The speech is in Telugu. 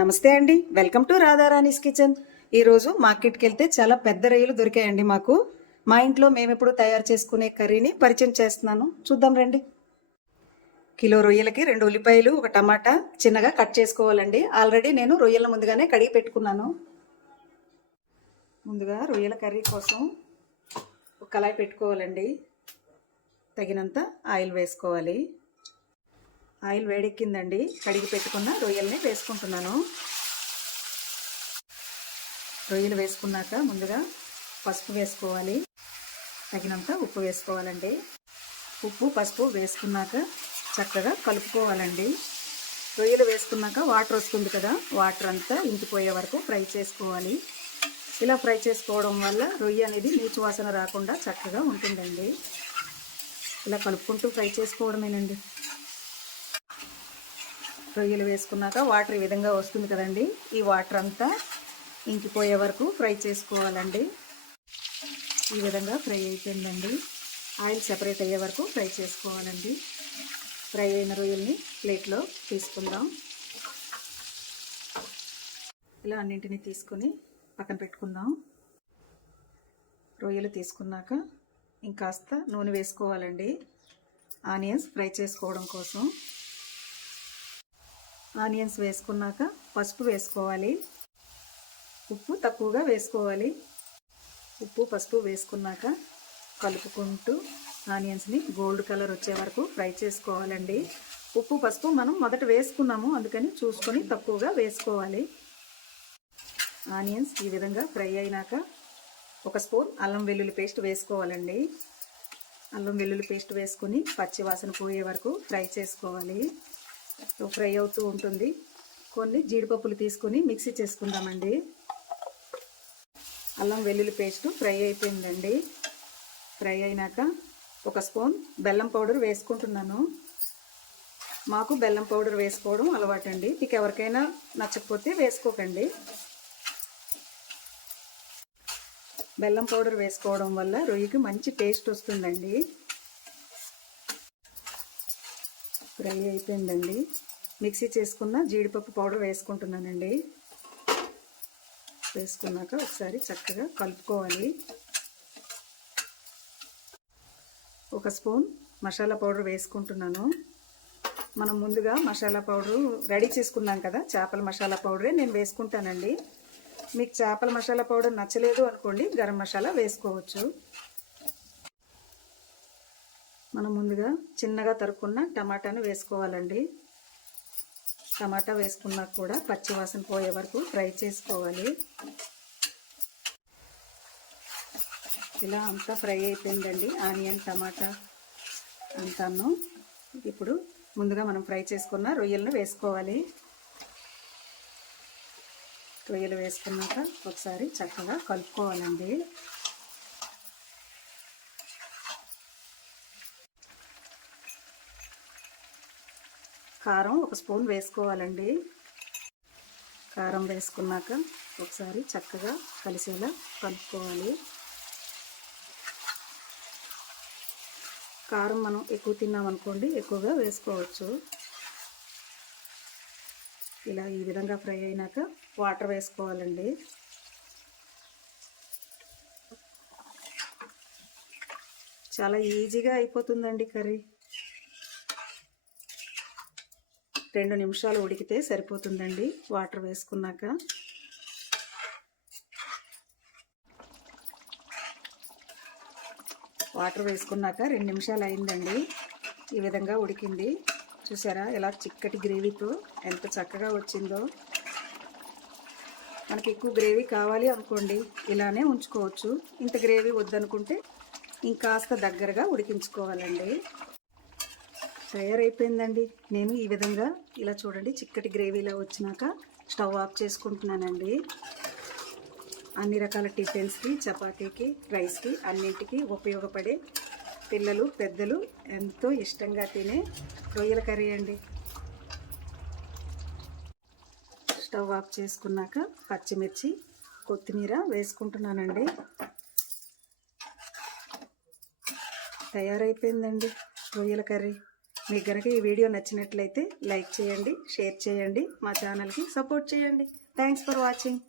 నమస్తే అండి. Welcome to Radharani's kitchen. ఈరోజు మార్కెట్కి వెళ్తే చాలా పెద్ద రొయ్యలు దొరికాయండి మాకు. మా ఇంట్లో మేము ఎప్పుడు తయారు చేసుకునే కర్రీని పరిచయం చేస్తున్నాను. చూద్దాం రండి. కిలో రొయ్యలకి రెండు ఉల్లిపాయలు ఒక టమాటా చిన్నగా కట్ చేసుకోవాలండి. ఆల్రెడీ నేను రొయ్యల ముందుగానే కడిగి పెట్టుకున్నాను. ముందుగా రొయ్యల కర్రీ కోసం ఒక కళాయి పెట్టుకోవాలండి. తగినంత ఆయిల్ వేసుకోవాలి. ఆయిల్ వేడెక్కిందండి. కడిగి పెట్టుకున్న రొయ్యల్ని వేసుకుంటున్నాను. రొయ్యలు వేసుకున్నాక ముందుగా పసుపు వేసుకోవాలి. తగినంత ఉప్పు వేసుకోవాలండి. ఉప్పు పసుపు వేసుకున్నాక చక్కగా కలుపుకోవాలండి. రొయ్యలు వేసుకున్నాక వాటర్ వస్తుంది కదా వాటర్ అంతా ఇంకిపోయే వరకు ఫ్రై చేసుకోవాలి. ఇలా ఫ్రై చేసుకోవడం వల్ల రొయ్య అనేది నీచు వాసన రాకుండా చక్కగా ఉంటుందండి. ఇలా కలుపుకుంటూ ఫ్రై చేసుకోవడమేనండి. రొయ్యలు వేసుకున్నాక వాటర్ ఈ విధంగా వస్తుంది కదండి. ఈ వాటర్ అంతా ఇంకిపోయే వరకు ఫ్రై చేసుకోవాలండి. ఈ విధంగా ఫ్రై అయిపోయిందండి. ఆయిల్ సెపరేట్ అయ్యే వరకు ఫ్రై చేసుకోవాలండి. ఫ్రై అయిన రొయ్యల్ని ప్లేట్లో తీసుకుందాం. ఇలా అన్నింటినీ తీసుకొని పక్కన పెట్టుకుందాం. రొయ్యలు తీసుకున్నాక ఇంకాస్త నూనె వేసుకోవాలండి. ఆనియన్స్ ఫ్రై చేసుకోవడం కోసం. ఆనియన్స్ వేసుకున్నాక పసుపు వేసుకోవాలి. ఉప్పు తక్కువగా వేసుకోవాలి. ఉప్పు పసుపు వేసుకున్నాక కలుపుకుంటూ ఆనియన్స్ని గోల్డ్ కలర్ వచ్చే వరకు ఫ్రై చేసుకోవాలండి. ఉప్పు పసుపు మనం మొదట వేసుకున్నాము అందుకని చూసుకొని తక్కువగా వేసుకోవాలి. ఆనియన్స్ ఈ విధంగా ఫ్రై అయినాక ఒక స్పూన్ అల్లం వెల్లుల్లి పేస్ట్ వేసుకోవాలండి. అల్లం వెల్లుల్లి పేస్ట్ వేసుకుని పచ్చివాసన పోయే వరకు ఫ్రై చేసుకోవాలి. ఫ్రై అవుతూ ఉంటుంది. కొన్ని జీడిపప్పులు తీసుకొని మిక్సీ చేసుకుందామండి. అల్లం వెల్లుల్లి పేస్ట్ ఫ్రై అయిపోయిందండి. ఫ్రై అయినాక ఒక స్పూన్ బెల్లం పౌడర్ వేసుకుంటున్నాను. మాకు బెల్లం పౌడర్ వేసుకోవడం అలవాటండి. మీకు ఎవరికైనా నచ్చకపోతే వేసుకోకండి. బెల్లం పౌడర్ వేసుకోవడం వల్ల రొయ్యకి మంచి టేస్ట్ వస్తుందండి. ఫ్రై అయిపోయిందండి. మిక్సీ చేసుకున్న జీడిపప్పు పౌడర్ వేసుకుంటున్నానండి. వేసుకున్నాక ఒకసారి చక్కగా కలుపుకోవాలి. ఒక స్పూన్ మసాలా పౌడర్ వేసుకుంటున్నాను. మనం ముందుగా మసాలా పౌడరు రెడీ చేసుకున్నాం కదా చేపల మసాలా పౌడరే నేను వేసుకుంటానండి. మీకు చేపల మసాలా పౌడర్ నచ్చలేదు అనుకోండి గరం మసాలా వేసుకోవచ్చు. మనం ముందుగా చిన్నగా తరుక్కున్న టమాటాను వేసుకోవాలండి. టమాటా వేసుకున్నాక కూడా పచ్చివాసన పోయే వరకు ఫ్రై చేసుకోవాలి. ఇలా అంతా ఫ్రై అయిపోయిందండి. ఆనియన్ టమాటా అంతాను. ఇప్పుడు ముందుగా మనం ఫ్రై చేసుకున్న రొయ్యలను వేసుకోవాలి. రొయ్యలు వేసుకున్నాక ఒకసారి చక్కగా కలుపుకోవాలండి. కారం ఒక స్పూన్ వేసుకోవాలండి. కారం వేసుకున్నాక ఒకసారి చక్కగా కలిసేలా కలుపుకోవాలి. కారం మనం ఎక్కువ తిన్నామనుకోండి ఎక్కువగా వేసుకోవచ్చు. ఇలా ఈ విధంగా ఫ్రై అయినాక వాటర్ వేసుకోవాలండి. చాలా ఈజీగా అయిపోతుందండి కర్రీ. రెండు నిమిషాలు ఉడికితే సరిపోతుందండి. వాటర్ వేసుకున్నాక. వాటర్ వేసుకున్నాక రెండు నిమిషాలు అయిందండి. ఈ విధంగా ఉడికింది. చూసారా? ఇలా చిక్కటి గ్రేవీతో ఎంత చక్కగా వచ్చిందో. మనకి ఎక్కువ గ్రేవీ కావాలి అనుకోండి ఇలానే ఉంచుకోవచ్చు. ఇంత గ్రేవీ వద్దనుకుంటే ఇంకాస్త దగ్గరగా ఉడికించుకోవాలండి. తయారైపోయిందండి. నేను ఈ విధంగా ఇలా చూడండి చిక్కటి గ్రేవీలో వచ్చినాక స్టవ్ ఆఫ్ చేసుకుంటున్నానండి. అన్ని రకాల టిఫిన్స్కి చపాతీకి రైస్కి అన్నింటికి ఉపయోగపడే పిల్లలు పెద్దలు ఎంతో ఇష్టంగా తినే రొయ్యల కర్రీ అండి. స్టవ్ ఆఫ్ చేసుకున్నాక పచ్చిమిర్చి కొత్తిమీర వేసుకుంటున్నానండి. తయారైపోయిందండి రొయ్యల కర్రీ. మీకు కనుక ఈ వీడియో నచ్చినట్లయితే లైక్ చేయండి షేర్ చేయండి మా ఛానల్కి సపోర్ట్ చేయండి. Thanks for watching